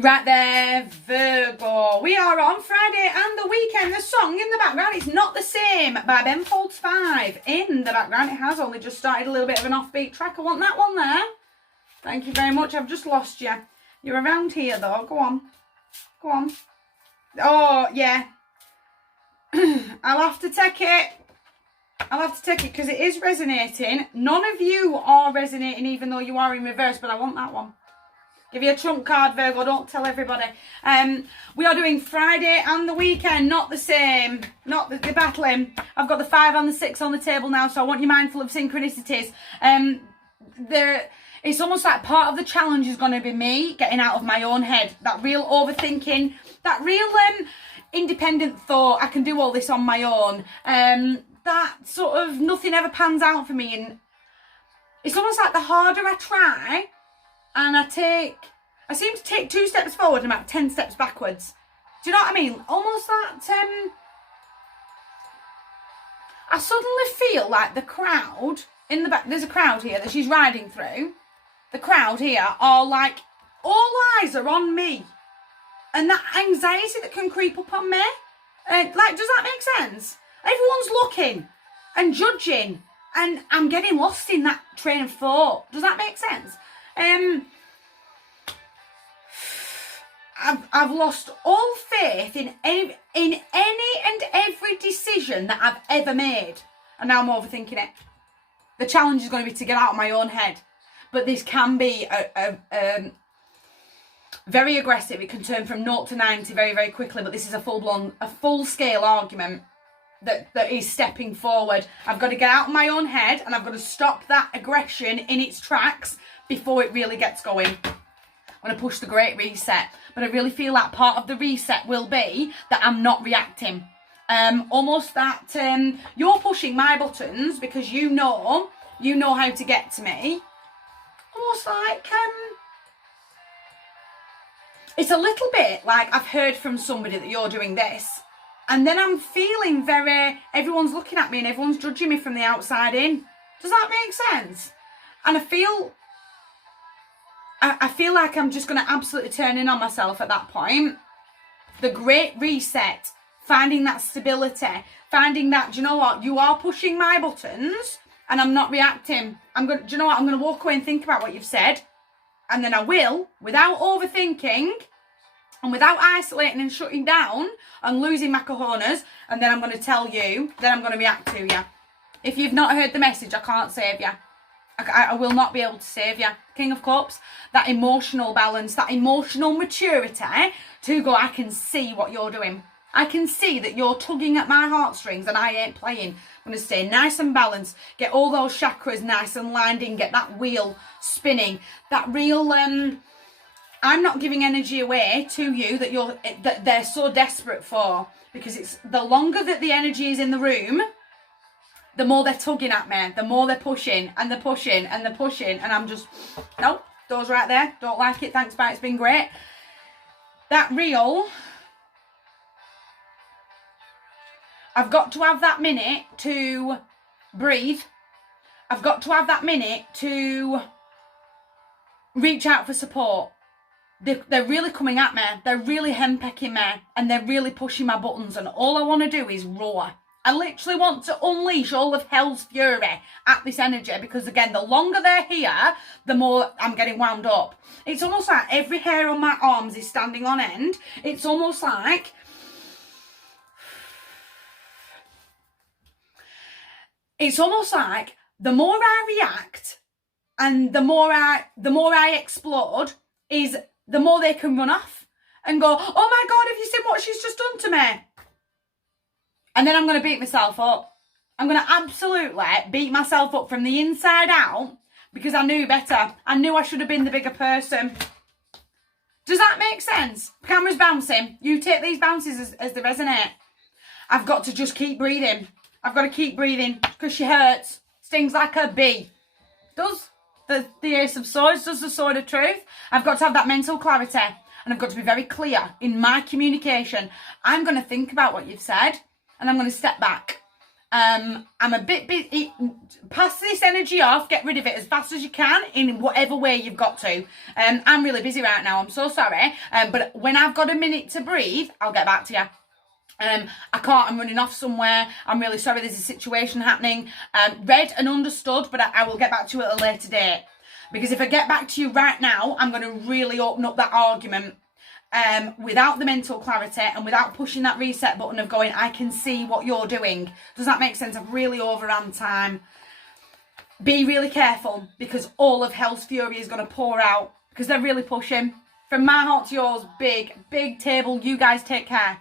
Right there, Virgo. We are on Friday and the weekend. The song in the background is Not the Same by Ben Folds 5. In the background, it has only just started a little bit of an offbeat track. I want that one there. Thank you very much. I've just lost you. You're around here, though. Go on. Go on. Oh, yeah. I'll have to take it. I'll have to take it because it is resonating. None of you are resonating, even though you are in reverse, but I want that one. Give you a trump card, Virgo. Don't tell everybody. We are doing Friday and the weekend. Not the same. Not the battling. I've got the 5 and the 6 on the table now, so I want you mindful of synchronicities. It's almost like part of the challenge is going to be me getting out of my own head. That real overthinking. That real independent thought. I can do all this on my own. That sort of nothing ever pans out for me. And it's almost like the harder I try, and I seem to take 2 steps forward and about 10 steps backwards. Do you know what I mean? Almost that, I suddenly feel like the crowd in the back, there's a crowd here that she's riding through. The crowd here are like, all eyes are on me. And that anxiety that can creep up on me. Does that make sense? Everyone's looking and judging, and I'm getting lost in that train of thought. Does that make sense? I've lost all faith in any and every decision that I've ever made, and now I'm overthinking it. The challenge is going to be to get out of my own head, but this can be very aggressive. It can turn from 0 to 90 very, very quickly, but this is a full-scale argument that is stepping forward. I've got to get out of my own head, and I've got to stop that aggression in its tracks before it really gets going. I'm going to push the great reset, but I really feel like part of the reset will be that I'm not reacting. Almost that you're pushing my buttons because you know how to get to me. Almost like it's a little bit like I've heard from somebody that you're doing this, and then I'm feeling everyone's looking at me and everyone's judging me from the outside in. Does that make sense? And I feel like I'm just going to absolutely turn in on myself at that point. The great reset, finding that stability, finding that, do you know what, you are pushing my buttons and I'm not reacting. Do you know what, I'm going to walk away and think about what you've said, and then I will, without overthinking and without isolating and shutting down and losing my cojones, and then I'm going to tell you, then I'm going to react to you. If you've not heard the message, I can't save you. I will not be able to save you. King of Cups, that emotional balance, that emotional maturity to go, I can see what you're doing. I can see that you're tugging at my heartstrings and I ain't playing. I'm going to stay nice and balanced, get all those chakras nice and lined in, get that wheel spinning. That real, I'm not giving energy away to you that they're so desperate for, because it's the longer that the energy is in the room, the more they're tugging at me, the more they're pushing and they're pushing and they're pushing, and I'm just, nope, doors right there, don't like it, thanks, bye, it's been great. That real, I've got to have that minute to breathe. I've got to have that minute to reach out for support. They're really coming at me, they're really henpecking me, and they're really pushing my buttons, and all I want to do is roar. I literally want to unleash all of hell's fury at this energy, because again, the longer they're here, the more I'm getting wound up. It's almost like every hair on my arms is standing on end. It's almost like the more I react and the more I explode, is the more they can run off and go, oh my God, have you seen what she's just done to me? And then I'm going to beat myself up. I'm going to absolutely beat myself up from the inside out, because I knew better. I knew I should have been the bigger person. Does that make sense? Camera's bouncing. You take these bounces as they resonate. I've got to just keep breathing. I've got to keep breathing, because she hurts. Stings like a bee. Does the Ace of Swords, does the Sword of Truth. I've got to have that mental clarity, and I've got to be very clear in my communication. I'm going to think about what you've said, and I'm going to step back. I'm a bit busy. Pass this energy off, get rid of it as fast as you can in whatever way you've got to. I'm really busy right now, I'm so sorry. But when I've got a minute to breathe, I'll get back to you. I can't, I'm running off somewhere. I'm really sorry, there's a situation happening. Read and understood, but I will get back to you at a later date. Because if I get back to you right now, I'm going to really open up that argument. Without the mental clarity and without pushing that reset button of going, I can see what you're doing. Does that make sense? I've really overrun time. Be really careful, because all of hell's fury is going to pour out, because they're really pushing. From my heart to yours, big table. You guys take care.